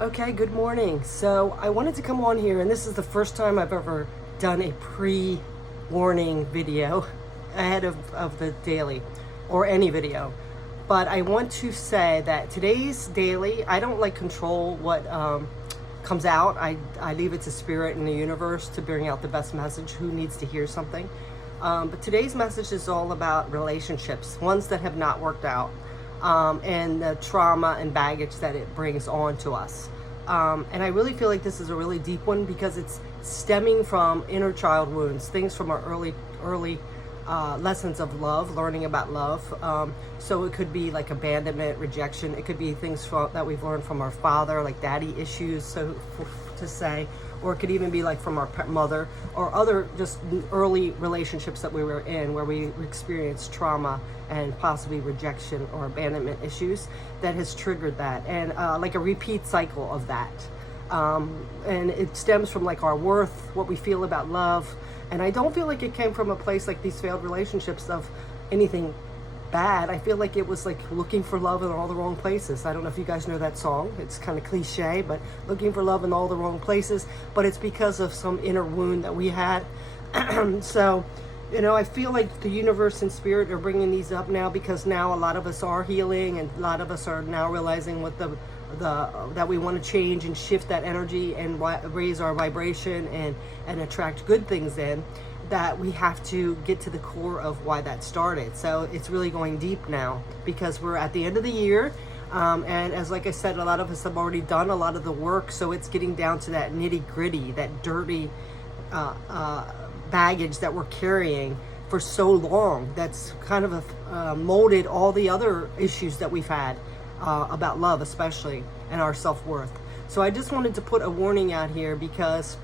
Okay, good morning. So I wanted to come on here, and this is the first time I've ever done a pre-warning video ahead of the daily or any video. But I want to say that today's daily, I don't like control what comes out. I leave it to spirit and the universe to bring out the best message, who needs to hear something. But today's message is all about relationships, ones that have not worked out. And the trauma and baggage that it brings on to us. And I really feel like this is a really deep one because it's stemming from inner child wounds, things from our early lessons of love, learning about love. So it could be like abandonment, rejection. It could be things that we've learned from our father, like daddy issues, so to say. Or it could even be like from our mother or other just early relationships that we were in where we experienced trauma and possibly rejection or abandonment issues that has triggered that, and like a repeat cycle of that. And it stems from like our worth, what we feel about love. And I don't feel like it came from a place like these failed relationships of anything bad. I feel like it was like looking for love in all the wrong places. I don't know if you guys know that song. It's kind of cliche, but looking for love in all the wrong places. But it's because of some inner wound that we had. So, you know, I feel like the universe and spirit are bringing these up now because now a lot of us are healing and a lot of us are now realizing what that we want to change and shift that energy and raise our vibration and attract good things in. That we have to get to the core of why that started. So it's really going deep now because we're at the end of the year. And as like I said, a lot of us have already done a lot of the work. So it's getting down to that nitty gritty, that dirty baggage that we're carrying for so long. That's kind of molded all the other issues that we've had about love, especially, and our self-worth. So I just wanted to put a warning out here because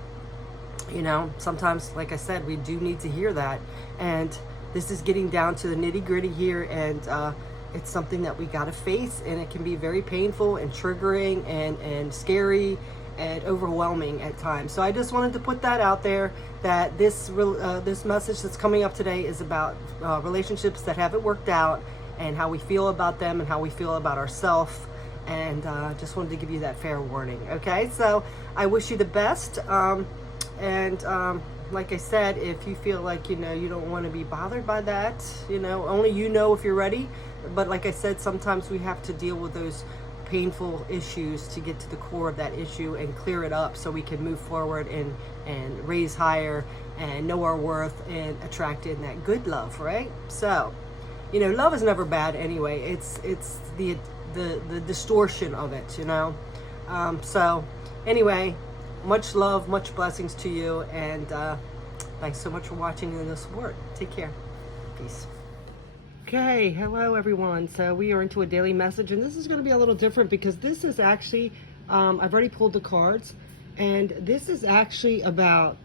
you know, sometimes, like I said, we do need to hear that. And this is getting down to the nitty gritty here. And it's something that we got to face. And it can be very painful and triggering and scary and overwhelming at times. So I just wanted to put that out there, that this message that's coming up today is about relationships that haven't worked out and how we feel about them and how we feel about ourselves. And just wanted to give you that fair warning. Okay, so I wish you the best. And like I said, if you feel like, you know, you don't want to be bothered by that, you know, only you know if you're ready. But like I said, sometimes we have to deal with those painful issues to get to the core of that issue and clear it up so we can move forward and raise higher and know our worth and attract in that good love, right? So, you know, love is never bad anyway. It's the distortion of it, you know. So anyway, much love, much blessings to you, and thanks so much for watching and the support. Take care. Peace. Okay, hello everyone. So we are into a daily message, and this is going to be a little different because this is actually, I've already pulled the cards, and this is actually about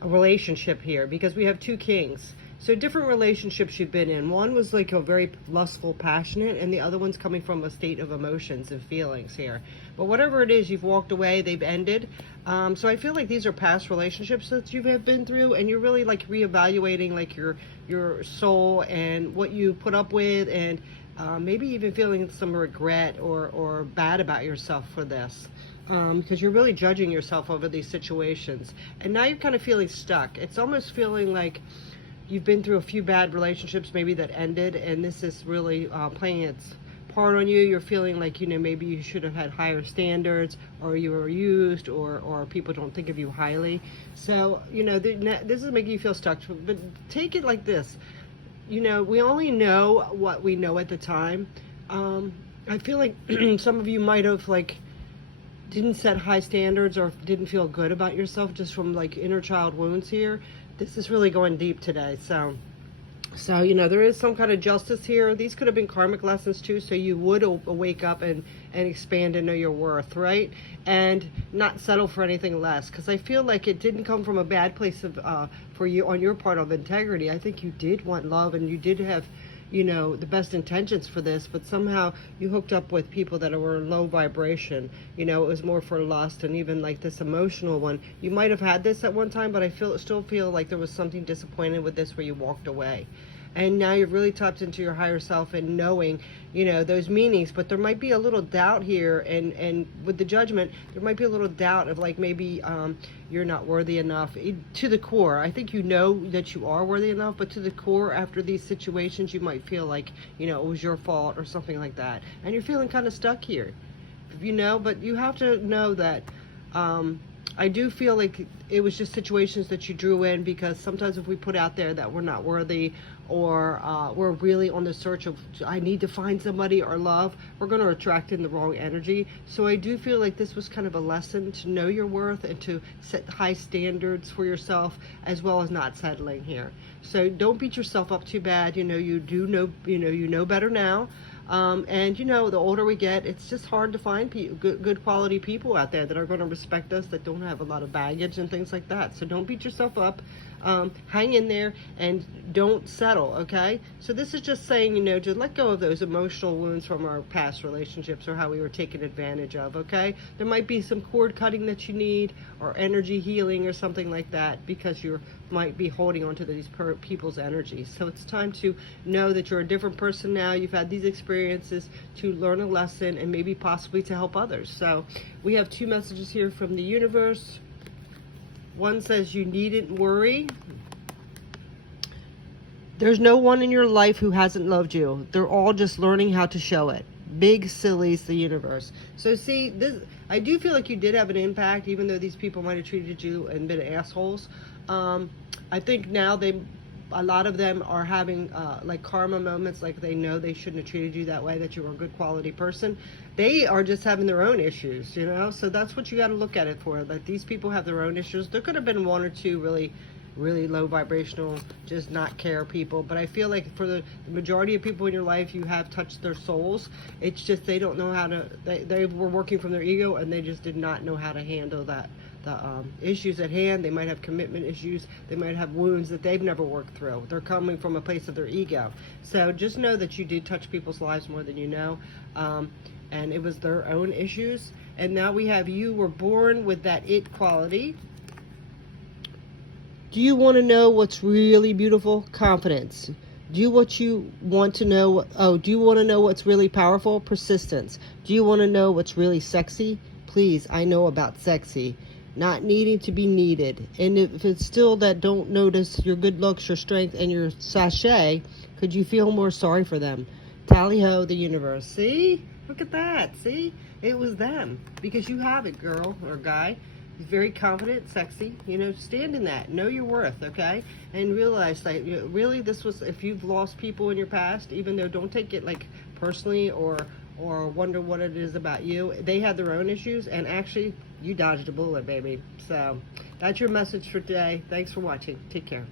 a relationship here because we have two kings. So different relationships you've been in. One was like a very lustful, passionate, and the other one's coming from a state of emotions and feelings here. But whatever it is, you've walked away, they've ended. So I feel like these are past relationships that you have been through, and you're really like reevaluating like your soul and what you put up with, and maybe even feeling some regret or bad about yourself for this. Because you're really judging yourself over these situations. And now you're kind of feeling stuck. It's almost feeling like you've been through a few bad relationships maybe that ended, and this is really playing its part on you. You're feeling like, you know, maybe you should have had higher standards, or you were used, or people don't think of you highly. So, you know, this is making you feel stuck. But take it like this. You know, we only know what we know at the time. I feel like some of you might have like didn't set high standards or didn't feel good about yourself just from like inner child wounds here. This is really going deep today. So you know, there is some kind of justice here. These could have been karmic lessons too, so you would wake up and expand and know your worth, right? And not settle for anything less, because I feel like it didn't come from a bad place of for you on your part of integrity. I think you did want love, and you did have, you know, the best intentions for this, but somehow you hooked up with people that were low vibration. You know, it was more for lust, and even like this emotional one. You might have had this at one time, but I still feel like there was something disappointing with this where you walked away. And now you've really tapped into your higher self and knowing, you know, those meanings. But there might be a little doubt here, and with the Judgment, there might be a little doubt of like maybe you're not worthy enough. To the core, I think you know that you are worthy enough, but to the core, after these situations, you might feel like, you know, it was your fault or something like that. And you're feeling kind of stuck here, you know, but you have to know that I do feel like it was just situations that you drew in, because sometimes if we put out there that we're not worthy, or we're really on the search of, I need to find somebody or love, we're going to attract in the wrong energy. So I do feel like this was kind of a lesson to know your worth and to set high standards for yourself, as well as not settling here. So don't beat yourself up too bad. You know, you do know, you know better now. And you know, the older we get, it's just hard to find good quality people out there that are going to respect us, that don't have a lot of baggage and things like that. So don't beat yourself up. Hang in there and don't settle, okay? So this is just saying, you know, to let go of those emotional wounds from our past relationships, or how we were taken advantage of, okay? There might be some cord cutting that you need, or energy healing or something like that, because you might be holding on to these people's energy. So it's time to know that you're a different person now. You've had these experiences to learn a lesson, and maybe possibly to help others. So we have 2 messages here from the universe. One says you needn't worry. There's no one in your life who hasn't loved you. They're all just learning how to show it. Big sillies, the universe. So see, this, I do feel like you did have an impact, even though these people might have treated you and been assholes. I think now a lot of them are having like karma moments, like they know they shouldn't have treated you that way, that you were a good quality person. They are just having their own issues, you know? So that's what you got to look at it for, that these people have their own issues. There could have been 1 or 2 really low vibrational, just not care people. But I feel like for the majority of people in your life, you have touched their souls. It's just they don't know how to, they were working from their ego, and they just did not know how to handle that. The issues at hand. They might have commitment issues. They might have wounds that they've never worked through. They're coming from a place of their ego. So just know that you did touch people's lives more than you know. And it was their own issues. And now we have, you were born with that it quality. Do you want to know what's really beautiful? Confidence. Do you want to know? Do you want to know what's really powerful? Persistence. Do you want to know what's really sexy? Please, I know about sexy. Not needing to be needed. And if it's still that don't notice your good looks, your strength, and your sachet, could you feel more sorry for them? Tally-ho, the universe. See? Look at that. See? It was them. Because you have it, girl or guy. He's very confident, sexy. You know, stand in that. Know your worth, okay? And realize that, you know, really, this was, if you've lost people in your past, even though, don't take it like personally or wonder what it is about you. They had their own issues, and actually, you dodged a bullet, baby. So that's your message for today. Thanks for watching. Take care.